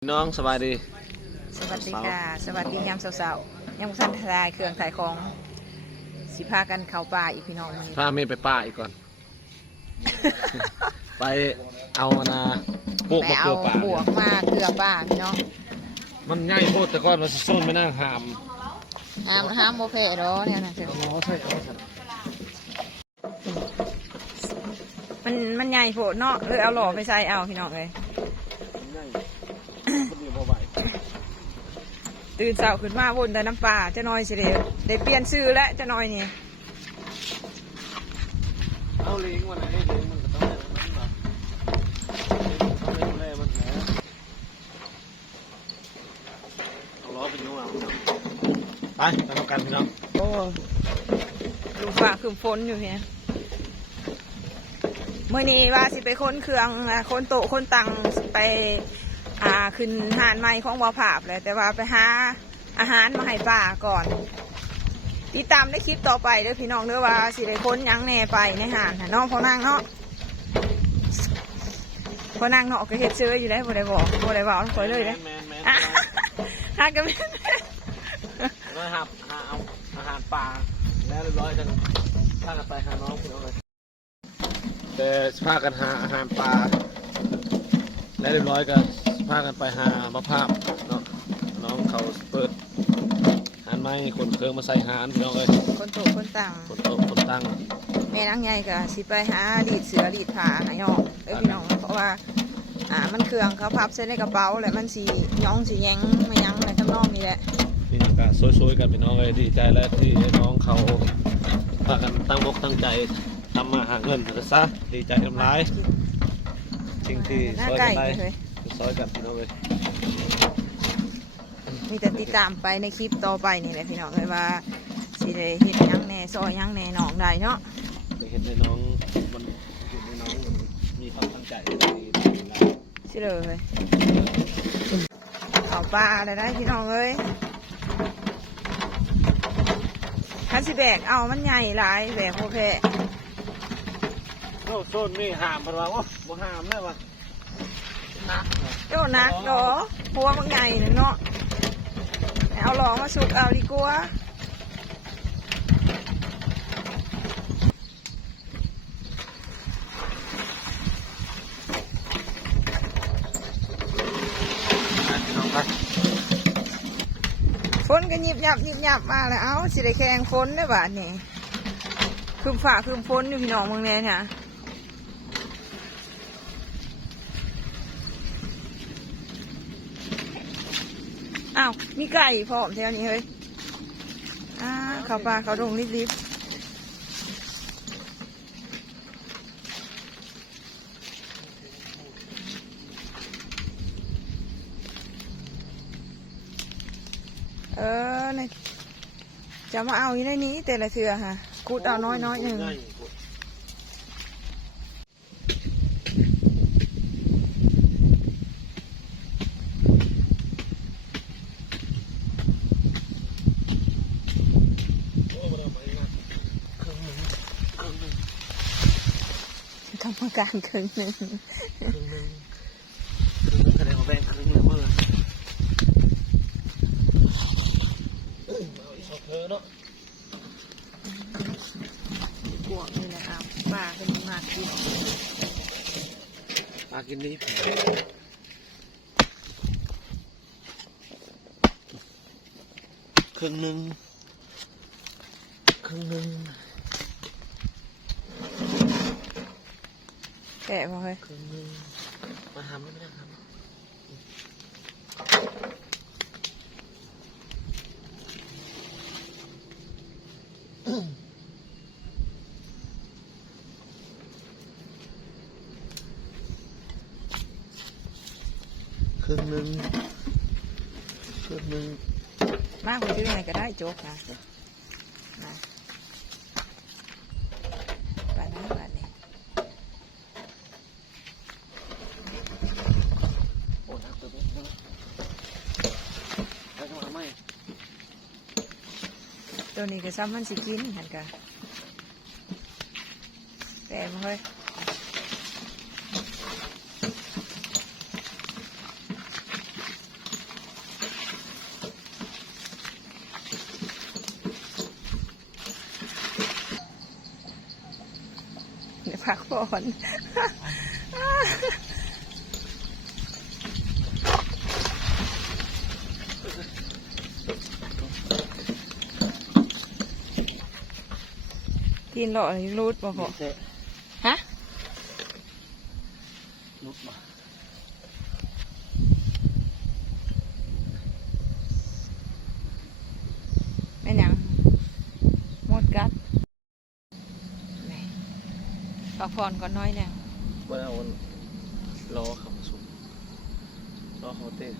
น้องสบายดีสวัสดีค่ะสวัสดียามเสาๆยังสันทายเครื่องถ่ายของสิพากันเข้าป่าอีกพี่น้องมันพาเมย์ไปป้าอีกก่อน ไปเอานาพวก ไป มาเก เอา ลือป่า บวกมาเกลือป่าพี่น้องมันง่ายโพดแต่ก่อนมันส้นไม่นั่งหาม ห้ามโมเพดอเนี่ยนะเถอะ ใช่เอาใช่ มันใหญ่โผดเนาะเลยเอาหล่อไปใส่เอาพี่น้องเลยง่ายคนเดียวพอไหว ตื่นเช้าขึ้นมาวนแต่น้ำปลาจะน้อยสิได้เปลี่ยนชื่อแล้วจะน้อยนี่ เอาเลี้ยงวันไหนเลี้ยงมันก็ต้องได้มันแบบต้องได้ดูแลมันแหละเอาล้อไปยุ่งเอาไปทำกันพี่น้องโอ้ลูกฟ้าคือฝนอยู่เนี่ยเมื่อนี้ว่าสิไปค้นเครื่องค้นโต๊ะค้นตังไปขึ้นหานไม้ของบ่อผาบเลยแต่ว่าไปหาอาหารมาให้ป่าก่อนติดตามได้คลิปต่อไปเด้อพี่น้องเด้อว่าสิได้ค้นยังแน่ไปในหานน้องพอนางเนาะพอนางเนาะก็เฮ็ดเชื้ออยู่ได้บ่ได้บอกคอยเลยเด้หากันไม่มาหาเอาอาหารป่าแล้วเรียบร้อยกันพากันไปหาน้องคุณเอาเลยแต่พากันหาอาหารป่าและเรียบร้อยกันพากันไปหามะพร้าวเนาะน้องเขาเปิดหานไม้คนเครื่องมาใส่หานพี่น้องเลยคนโตคนตังคนโตคนตั้งแม่นางใหญ่ก็สิไปหาดีดเสือดีดผ้าให้น้องพี่น้องเพราะว่ามันเครื่องเขาพับใส่ในกระเป๋าแล้วมันสีย่องสีแยงไม่ยั้งในข้างนอกนี่แหละนี่ก็ซวยๆกันพี่น้องเลยดีใจแล้วที่น้องเขาพากันตั้งอกตั้งใจทำมาหาเงินซะดีใจกำไรสิ่งที่ซอยกันได้ซอยกันพี่น้องเลยมีแต่ติดตามไปในคลิปต่อไปนี่แหละพี่น้องเลยว่าสิได้เห็นยังแน่ซอยยังแน่น้องได้เนาะเห็นในน้องมันเห็นในน้องมันมีความตั้งใจดีสิเลยเอาปลาอะไรได้พี่น้องเลยคันสิแบกเอามันใหญ่หลายแบกโอเคโอ้โซนนี่หามเพราะว่าโอ้บ่หามแล้ววะนักโจ้นักดอหัวมันใหญ่เนาะเอาหลองมาสุกเอาดีกว่าฝนก็ยิบยับมาแล้วเอาสิได้แข่งฝนได้บาดนี่คืมฝ่าคืมฝนอยู่พี่น้องเมืองเนี่ยค่ะอ้าวมีไก่พร้อมแถวนี้เฮ้ยเขาปลาเขาดงรีบเนี่ยจะมาเอาอยู่ในนี้แต่ละเทือค่ะกูดเอาน้อยหนึ่งกรรมการครึ่งหนึ่งคะแนนของแบงค์ครึ่งหนึ่งเมื่อเอาอีกสองเธอเนาะบวกนี่นะครับปลาเป็นมากกินปลากินนี้ครึ่งหนึ่งแกะมาเลยครึ่งหนึ่งมาทำไม่ได้ทำครึ่งหนึ่งมากกว่าที่ไหนก็ได้โจ๊กนะไปนะไปนี่โอ้ทักตัวไปทำอะไรตัวนี้ก็ซ้ำมันสิกินหันกันแต่มาเลย พักผ่อนกินหล่อรูดบ่พอฮะลุกมาเป็นหยังหมดกัดพักผ่อนก่อนน้อยหนึ่ง เมื่อวันรอขับสุกรอเขาเต้น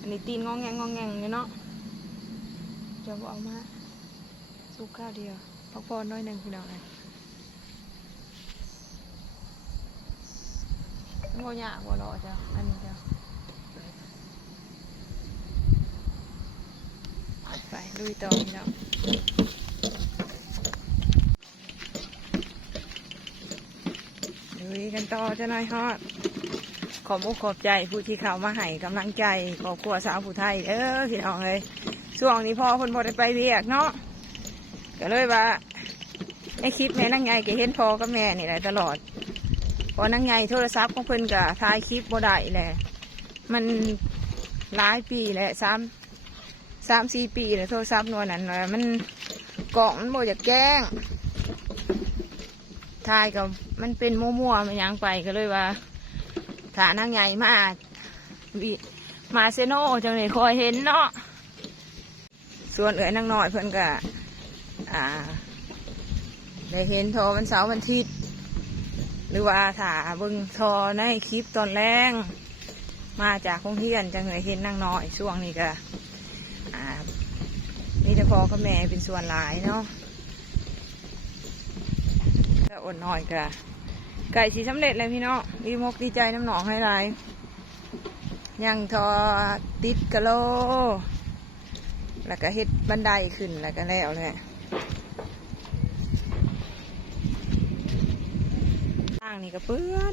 อันนี้ตีนงองแงงเลยเนาะจะบอกเอามาสุกข้าวเดียวพักผ่อนน้อยหนึ่งพี่น้องเลยโง่ยากบ่รอจ้ะอันนี้จ้ะไปลุยต่อพี่น้องลุยกันต่อจะน้อยฮอดขอบขอบใจผู้ที่เข้ามาให้กำลังใจครอบครัวสาวผู้ไทยพี่น้องเลยช่วงนี้พ่อคนบ่ได้ไปเรียกเนาะก็เลยว่าไอ้คลิปแม่นางไงก็เห็นพ่อกับแม่นี่แหละตลอดพอนางไงโทรศัพท์ของเพิ่นก็ถ่ายคลิปบ่ได้แหละมันหลายปีแหละ3-4 ปีเลยโทรศัพท์นวลนั้นมันกล่องมันบ่อยากแจ้งถ่ายกับมันเป็นมั่วๆมันยังไปก็เลยว่าถ้านางไงมาเซโนจังเลยคอยเห็นเนาะส่วนเอ๋ยนางน้อยเพิ่นก็ได้เห็นโทรวันเสาร์วันอาทิตย์หรือว่าถ้าเบิ่งโทรในคลิปตอนแรกมาจากโรงเรียนจังเลยเห็นนางน้อยช่วงนี้ก็นี่แต่พ่อกับแม่เป็นส่วนหลายเนาะก็อดหน่อยก็ไก่สีสำเร็จเลยพี่น้องดีมกดีใจน้ำหนองให้ไรยังทอติดกะโลแล้วก็เฮ็ดบันไดขึ้นแล้วก็แล้วเลยทางนี่ก็เปื้อน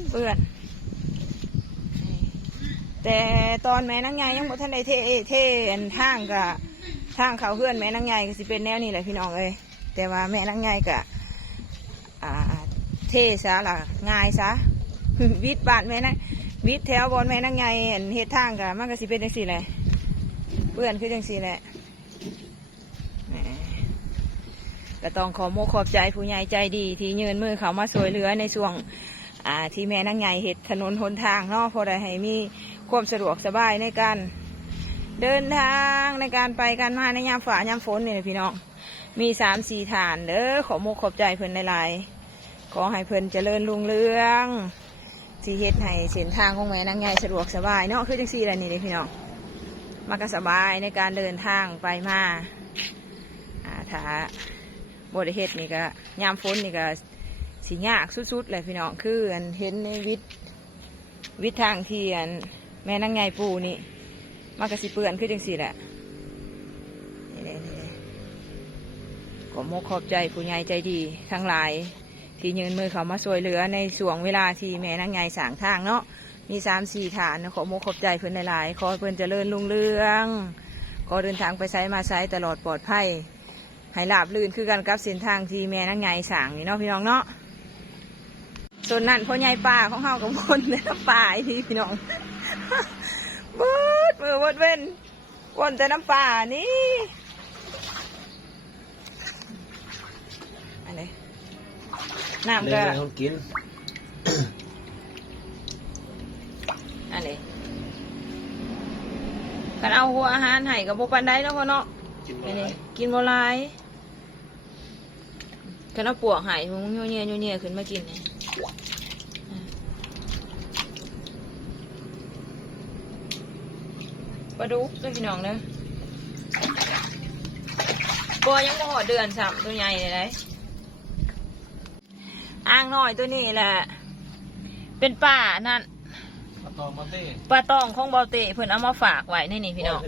แต่ตอนแม่นางใหญ่ยังบ่ทันได้เทอันทางเขาเพื่อนแม่นางใหญ่ก็สิเป็นแนวนี้แหละพี่น้องเอ้ยแต่ว่าแม่นางใหญ่ก็เทซะล่ะง่ายซะ วิทย์บ้านแม่นางวิทย์แถวบอนแม่นางใหญ่เฮ็ดทางก็มันก็สิเป็นจังซี่แหละเพื่อนคือจังซี่แหละก็ต้องขอใจผู้ใหญ่ใจดีที่ยืนมือเขามาช่วยเหลือในช่วงที่แม่นางใหญ่เฮ็ดถนนหนทางเนาะพอได้ให้มีความสะดวกสบายในการเดินทางในการไปการมาในยามฝ่ายามฝนนี่พี่น้องมี3-4 ฐานขอบใจเพิ่นหลายๆขอให้เพิ่นเจริญรุ่งเรืองที่เฮ็ดให้เส้นทางของแม่นางใหญ่สะดวกสบายเนาะคือจังซี่แหละนี่เด้พี่น้องมันก็สบายในการเดินทางไปมาถ้าบ่ได้เฮ็ดนี่ก็ยามฝนนี่ก็สิยากสุดๆเลยพี่น้องคือเห็นในวิทางที่แม่นางใหญ่ปูนี่มันก็สิเปื้อนคือจังซี่แหละนี่ขอบใจผู้ใหญ่ใจดีทั้งหลายที่ยืนมือเขามาช่วยเหลือในช่วงเวลาที่แม่นางใหญ่สร้างทางเนาะมี3-4 ฐานขอบใจเพิ่นหลายๆขอเพิ่นเจริญรุ่งเรืองขอเดินทางไปไสมาไสตลอดปลอดภัยให้ราบรื่นคือกันกับเส้นทางที่แม่นางใหญ่สร้างนี่เนาะพี่น้องเนาะส่วนนั้นพ่อใหญ่ป่าของเฮากับคนในน้ำป่าที่พี่น้องบูดมือวดเว้นวนแต่น้ำป่านี่อันนี้น้ำก็กินอันนี้กันเอาหัวอาหารให้กับพวกปันได้เนาะพ่อเนาะอันนี้กินโมลายกันเอาปวกให้มึงโยเนียขึ้นมากินเนี่ยปลาดุกด้วยพี่น้องเนอะบัวยังบ่หอดเดือนซ้ำตัวใหญ่เลยอ่างน้อยตัวนี้แหละเป็นป่านั่นปลาตองของเบาเตะเพิ่นเอามาฝากไว้ในนี่พี่น้อง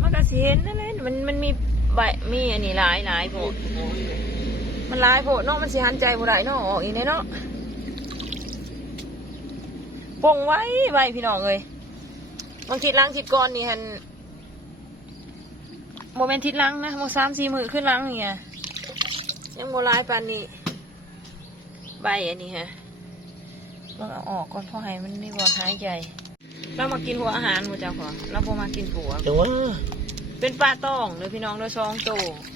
มันก็เห็นนั่นแหละมันมีใบมีอันนี้หลายโพดมันหลายโพดเนาะมันสิหันใจบ่ได้เนาะออกอีกเนาะปงไว้พี่น้องเลยบางทิศล้างทิศก่อนนี่ฮันโมเมนต์ทิศล้างนะโม3-4 มื้อขึ้นล้างนี่ไงยังโมลายปานนี้ ใบอันนี้ฮะลองเอาออกก่อนเพราะให้มันไม่บอลหายใจเรามากินหัวอาหารหมดจ้าขอเราพอมากินผัว แต่ว่า เป็นปลาต้องเลยพี่น้องเราซองโต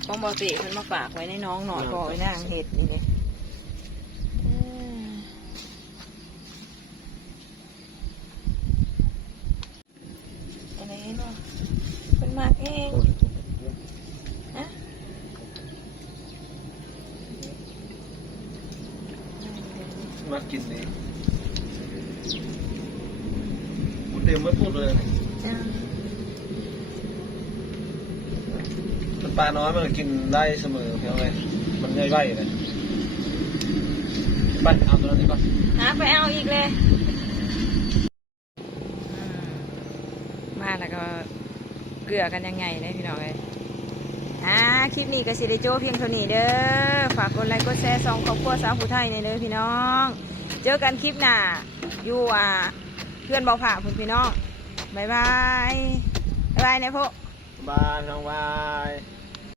ของบอติมันมาฝากไว้ในน้องหน่อยพอไว้นางเห็ดนี่เลยอะไรเนาะเป็นมากเองนะ มากินนี่พูดเต็มไม่พูดเลยมันปลาน้อยมันกินได้เสมอเพียงไรมันย่อยๆเลยไปเอาตัวนี้ก่อน หาไปเอาอีกเลยมาแล้วก็เกลือกันยังไงเนี่ยพี่น้องเลยคลิปนี้ก็สิได้โจ้เพียงเท่านี้เด้อฝากกดไลค์กดแชร์ส่องครอบครัวสาวผู้ไทยในเด้อพี่น้องเจอกันคลิปหน้าอยู่เพื่อนบอกผ่าคุณพี่น้องบ๊ายบายบ๊ายบายเนี่ยพวก บายน้องบาย